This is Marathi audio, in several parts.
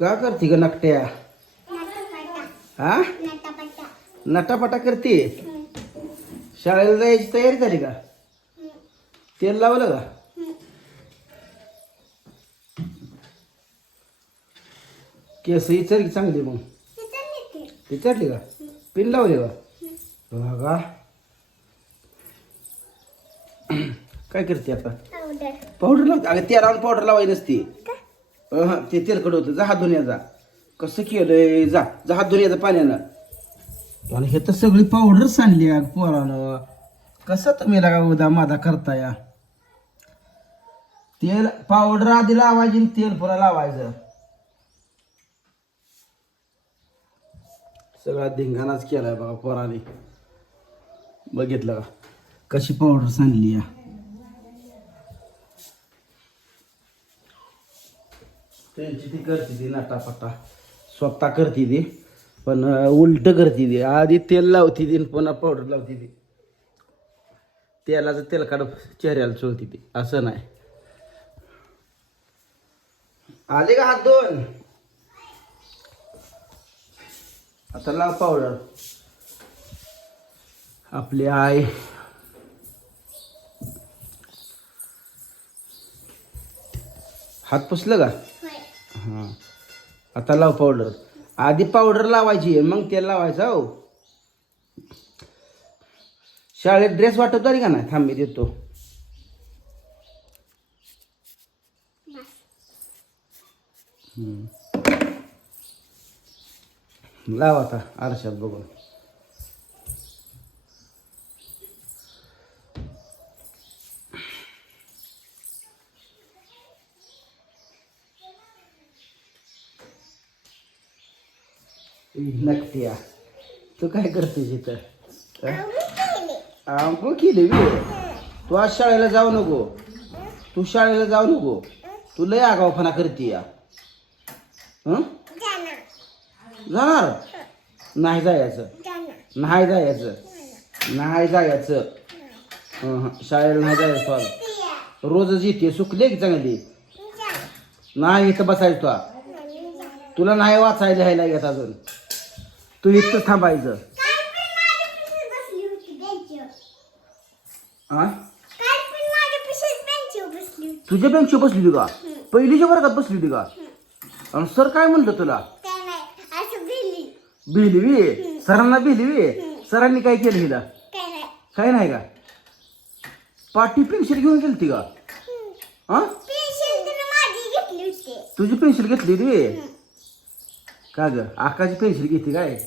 का करते ग नकट्या? हा? नटापटा करते? शाळेला जायची तयारी झाली का? तेल लावलं का? केस इचर की चांगली मग. ती चढली का? पिन लावली का? बघा काय करते आता? पावडर लावते अगं तेलावर पावडर लावायची नसती. हां ते तेलकट होतं. जा हात धुण्याचा कसं केलंय? जा जा हात धुण्याचा पाण्यानं. आणि हे तर सगळी पावडर सांडली आहे पोरानं. कसं तुम्ही लागा उदा मादा करताय? तेल पावडर आधी लावायची आणि तेल पुरा लावायचं. सगळा धिंगाणाच केलाय बघा पोराने. बघितलं का? कशी पावडर सांडली या? त्यांची ती करते ती नटापटा. स्वतः करते ती. पण उलट करते ती. आधी तेल लावते ती पुन्हा पावडर लावते ती. तेलाचं तेल काढ चेहऱ्याला चोळते ती. असं नाही. आले का हात दोन आता लाव पावडर आपली आई. हात पुसलं का? हां. आता लाव पावडर आधी पावडर लावायची मग तेल लावायचं हो. शाळेत ड्रेस वाटप रे का नाही? थांबी देतो. लाव आता आरशात बघून. नकट्या. तू काय करतेस इथं? आंघोळ केली. बी तू आज शाळेला जाऊ नको. तू शाळेला जाऊ नको. तू लय आगावपणा करते या. हं? जाणार. नाही जायचं. नाही जायचं. नाही जायचं. शाळेला नाही जायचं आज. रोजच येते. सुकले की चांगली. नाही इथं बसायचं. तुला नाही वाचायला लिहायला येत अजून. तू इथं थांबायचं. हा तुझ्या बेंचवर बसली होती का? पहिलीच्या वर्गात बसली होती का? आणि सर काय म्हणलं तुला? बिहली वी सरांना बिहली वी सरांनी काय केलं हिला? काय नाही. का? पाटी पेन्सिल घेऊन गेलती का? हा तुझी पेन्सिल घेतली रे का ग? आकाची पेन्सिल घेते काय?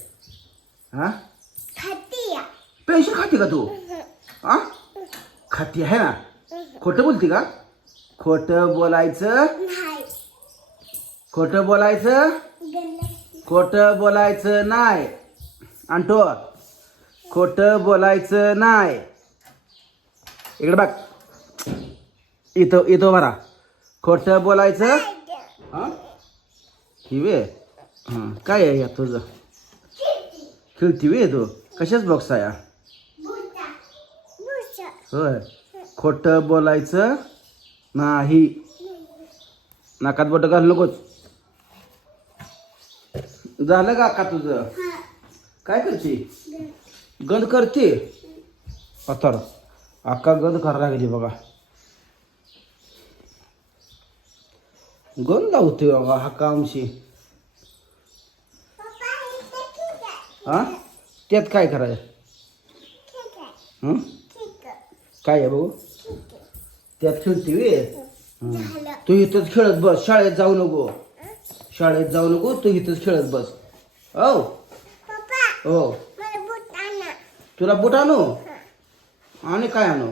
हा? पेन्सिल खाते का तू? हा? खाती आहे ना? खोटं बोलते का? खोटं बोलायचं? खोटं बोलायचं? खोटं बोलायचं नाही. आणतो. खोटं बोलायचं नाही. इकडे बघ. इथं इथं भरा खोटं बोलायचं? हा? ही हां. काय आहे या तुझं? खेळती वे तू? कशाच बॉक्स आहे? हा? होय. खोटं बोलायचं नाही. नाकात बोट घाल नकोच. झालं का का तुझं? काय करते? गंध करते? आता अक्का गंध करायला लागली बघा. गंध लावते बघा हक्का आमशी. हा? त्यात काय करायचं? काय आहे भाऊ? त्यात खेळते वे तू इथंच खेळत बस. शाळेत जाऊ नको. शाळेत जाऊ नको. तू इथंच खेळत बस. हो? हो. तुला बूट आणू? आणि काय आणू?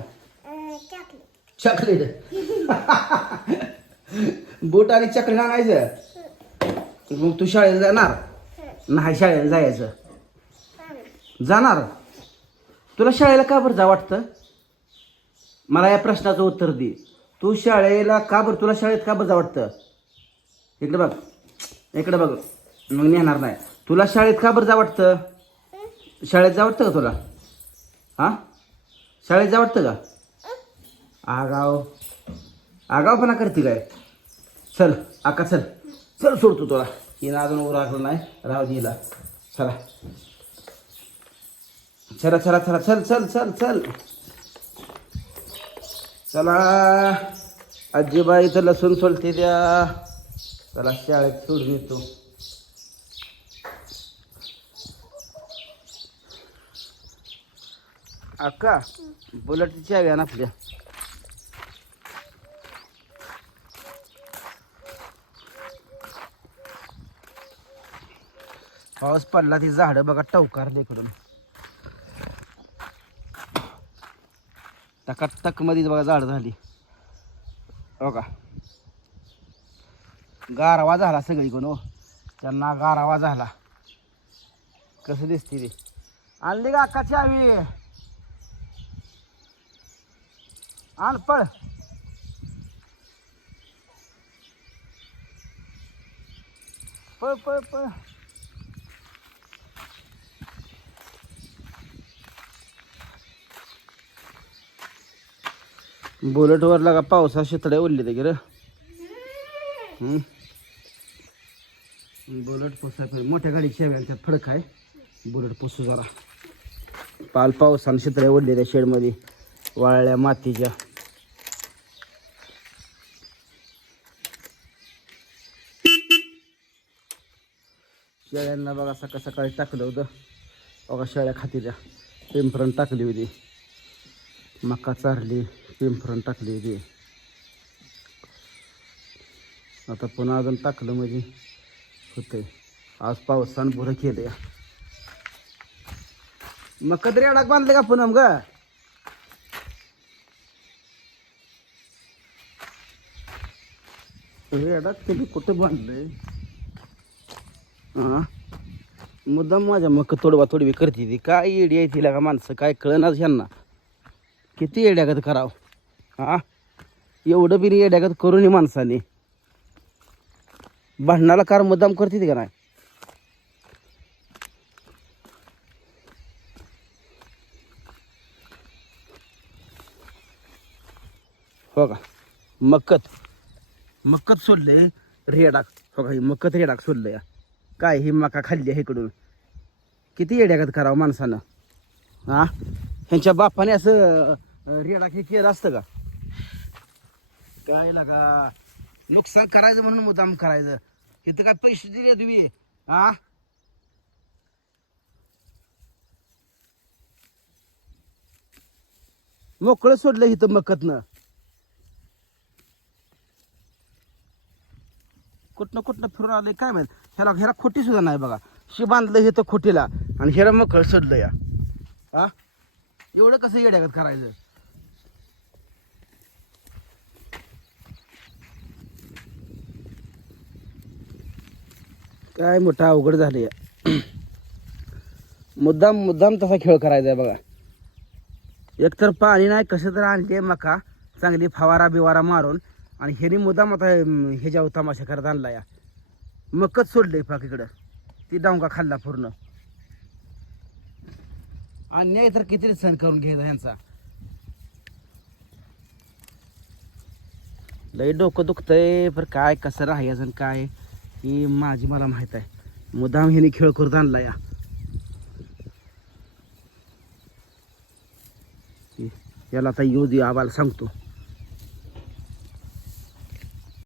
चॉकलेट. बूट आणि चॉकलेट आणायचं? मग तू शाळेत जाणार? नाही शाळेला जायचं. जाणार. तुला शाळेला का बरं जा वाटतं? मला या प्रश्नाचं उत्तर दे. तू शाळेला का बरं तुला शाळेत का बरं जा वाटतं? इकडे बघ. इकडे बघ. मग नेणार नाही. तुला शाळेत का बरं जा वाटतं? शाळेत जा वाटतं का तुला? हां? शाळेत जा वाटतं का? आगाव. आगावपणा करते काय? चल आका चल. चल सोडतो तुला. हिनं अजून उरागलं नाही. राहू दिला चला. चला चला चला चल चल चल चल. चला. आजीबाई तर लसूण सोलते द्या. चला शाळेत सोडून येतो. अक्का बुलेटची चावी ना आपल्या. पाऊस पडला ती झाडं बघा टवकारले इकडून. त्या टक मध्येच बघा झाड झाली. हो का गारवा झाला सगळीकडून हो. त्यांना गारवा झाला. कसं दिसते रे आणली का अक्काची आम्ही? आण पळ. पळ पळ पळ. बुलेटवर लागा पावसा शितड्या उरले ते गिर. बुलेट पोसा मोठ्या गाडीची शेव्या त्यात फडक आहे. बुलेट पोसू जरा. पाल पावसानं ओढले त्या शेडमध्ये वाळल्या मातीच्या. शेळ्यांना बघा सकाळ सकाळी टाकलं होतं. बघा शेळ्या खातीच्या. पिंपरण टाकली होती. मका चारली. पिंपरण टाकली होती. आता पुन्हा अजून टाकलं म्हणजे होते आज पावसानं पुरं केलं या मग कधी अडाक बांधले का पुनम ग हे अडाक तुम्ही कुठं बांधलंय? हा मुद्दाम माझ्या मग तोडवा तोडवी करते ती. काय येडी आहे तिला का माणसं? काय कळणार ह्यांना. किती येड्यागत करावं? हा? एवढं बी येड्यागत करून माणसाने. भांडणाला कार मुद्दाम करते का नाही? हो का? मक्कत. मक्कत सोडलंय रेडाक. हो का? ही मक्कत रेडाक सोडलं या काय ही मका खाल्ली आहे इकडून? किती येड्यागत करावं माणसानं? हा? ह्यांच्या बापाने असं रेडाक हे केलं असतं का? काय लागा? नुकसान करायचं म्हणून मुद्दाम करायचं. इथं काय पैसे दिले तुम्ही? हा मोकळं सोडलं इथं मकतनं. कुठनं कुठनं फिरून आले काय माहीत? ह्याला ह्याला खोटी सुद्धा नाही बघा. शी बांधलं हे तर खोटीला. आणि ह्याला मोकळं सोडलं या. हा एवढं कसं येड्यागत करायचं? काय मोठा अवघड झाले मुद्दाम मुद्दाम तसा खेळ करायचा आहे बघा. एकतर पाणी नाही कसं तर आणते मका चांगली फवारा बिवारा मारून. आणि ह्यानी मुद्दाम आता ह्याच्या तमाशा करत आणला या. मकच सोडले पाक इकडं. ती डावका खाल्ला पूर्ण. अन्याय तर किती सण करून घेत ह्यांचा लई डोकं दुखतंय पर काय कसं राहायचं अजून काय? ही माझी मला माहीत आहे. मुद्दाम ह्याने खेळ करत आणला या. याला आता येऊ दे आबाला सांगतो.